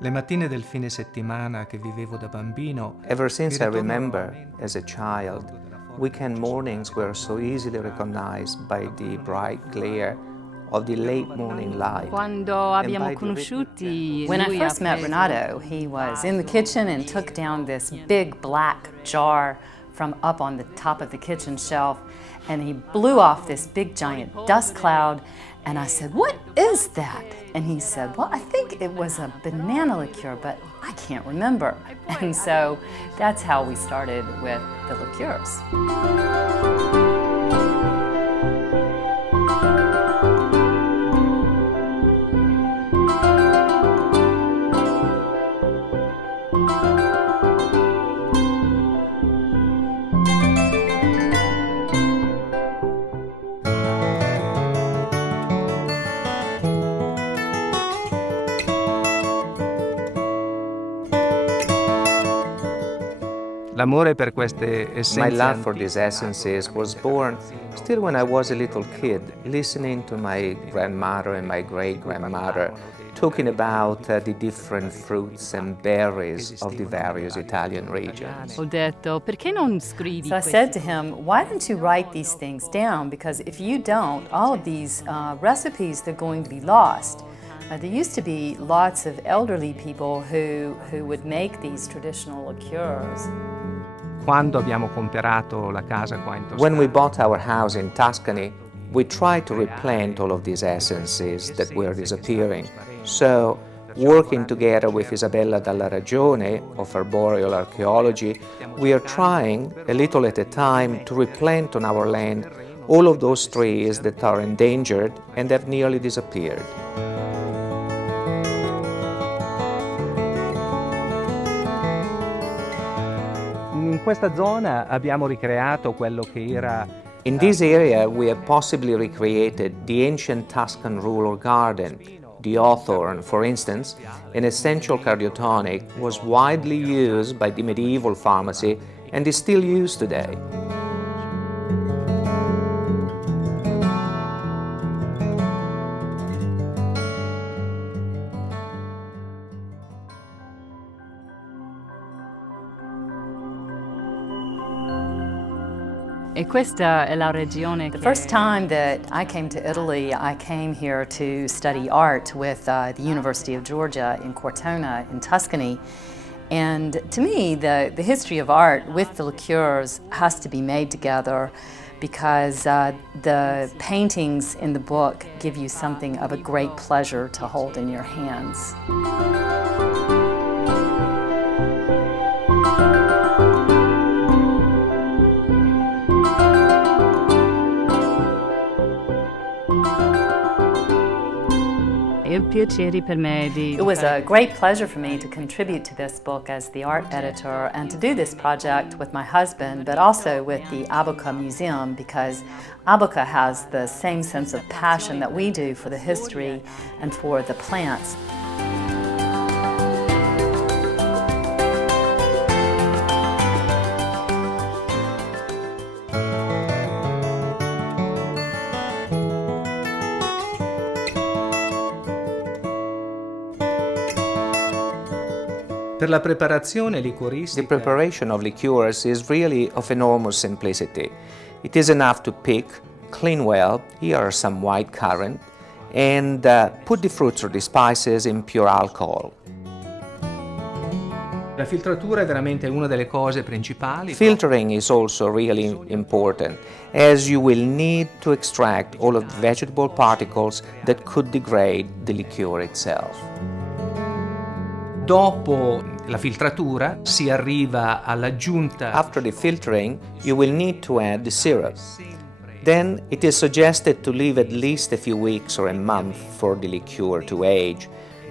Le mattine del fine settimana che vivevo da bambino. Ever since I remember, as a child, weekend mornings were so easily recognized by the bright glare of the late morning light. Quando abbiamo conosciuti, when I first met Renato, he was in the kitchen and took down this big black jar from up on the top of the kitchen shelf, and he blew off this big giant dust cloud, and I said, "What is that?" And he said, "Well, I think it was a banana liqueur, but I can't remember." And so that's how we started with the liqueurs. L'amore per queste essenze. My love for these essences was born still when I was a little kid, listening to my grandmother and my great-grandmother talking about the different fruits and berries of the various Italian regions. Ho detto, perché non scrivi? So I said to him, why don't you write these things down? Because if you don't, all of these recipes, they're going to be lost. There used to be lots of elderly people who would make these traditional liqueurs. Quando abbiamo comperato la casa qua in Toscana. When we bought our house in Tuscany, we tried to replant all of these essences that were disappearing. So, working together with Isabella Dalla Ragione of Arboreal Archaeology, we are trying, a little at a time, to replant on our land all of those trees that are endangered and have nearly disappeared. In questa zona abbiamo ricreato quello che era. In this area, we have possibly recreated the ancient Tuscan rural garden. The hawthorn, for instance, an essential cardiotonic, was widely used by the medieval pharmacy and is still used today. E questa è la regione The first time that I came to Italy, I came here to study art with the University of Georgia in Cortona in Tuscany. And to me, the history of art with the liqueurs has to be made together because the paintings in the book give you something of a great pleasure to hold in your hands. It was a great pleasure for me to contribute to this book as the art editor and to do this project with my husband, but also with the Aboca Museum, because Aboca has the same sense of passion that we do for the history and for the plants. Per la preparazione liquoristica. The preparation of liqueurs is really of enormous simplicity. It is enough to pick, clean well, here are some white currant, and put the fruits or the spices in pure alcohol. La filtratura è veramente una delle cose principali. Filtering is also really important, as you will need to extract all of the vegetable particles that could degrade the liqueur itself. Dopo la filtratura si arriva all'aggiunta. After the filtering, you will need to add the syrup. Then it is suggested to leave at least a few weeks or a month for the liqueur to age.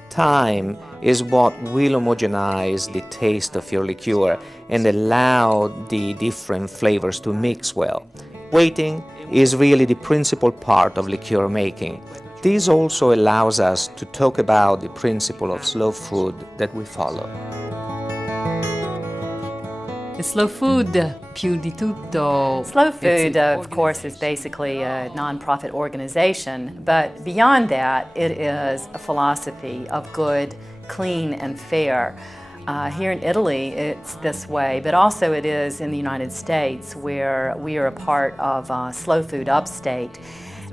Time is what will homogenize the taste of your liqueur and allow the different flavors to mix well. Waiting is really the principal part of liqueur making. This also allows us to talk about the principle of slow food that we follow. Slow food, più di tutto. Slow Food, of course, is basically a non-profit organization, but beyond that, it is a philosophy of good clean and fair. Here in Italy, it's this way, but also it is in the United States, where we are a part of Slow Food Upstate.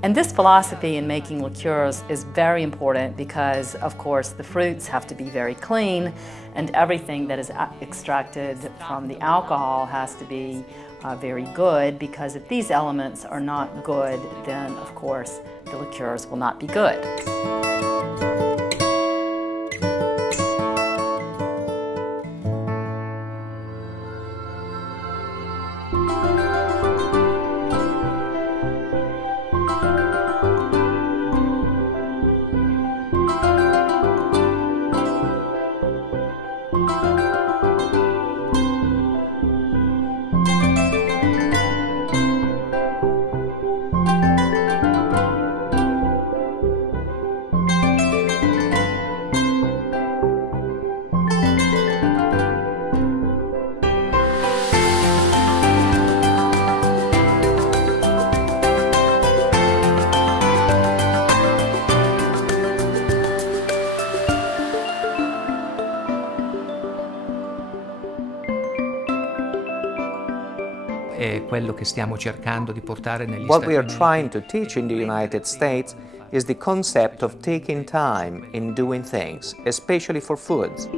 And this philosophy in making liqueurs is very important because, of course, the fruits have to be very clean, and everything that is extracted from the alcohol has to be very good, because if these elements are not good, then, of course, the liqueurs will not be good. È quello che stiamo cercando di portare negli What Stati we are Uniti. trying to teach in the United States is the concept of taking time in doing things, especially for foods.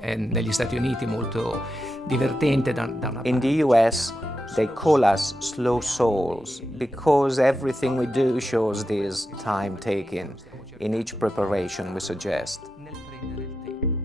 È negli Stati Uniti molto divertente da una In the US, they call us slow souls because everything we do shows this time taken in each preparation we suggest. nel prendere il tempo.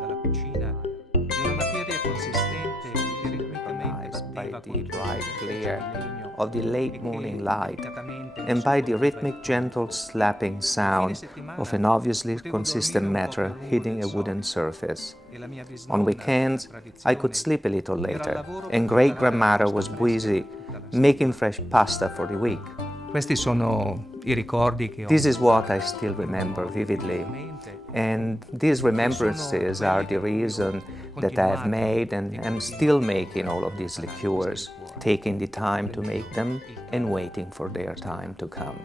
Dalla cucina di una materia consistente che ritmicamente By batteva the contro bright il glare legno of the late e che morning light, delicatamente and by the sotto rhythmic, gentle slapping sound of an obviously consistent matter hitting a wooden surface. e la mia On bisnonna, weekends, per I could tradizione, sleep a little era al later, lavoro and per great preparare grandmother la was pasta busy fresca dalla making fresh pasta for the week. Questi sono i ricordi che ho. This is what I still remember vividly, and these remembrances are the reason that I have made and am still making all of these liqueurs, taking the time to make them and waiting for their time to come.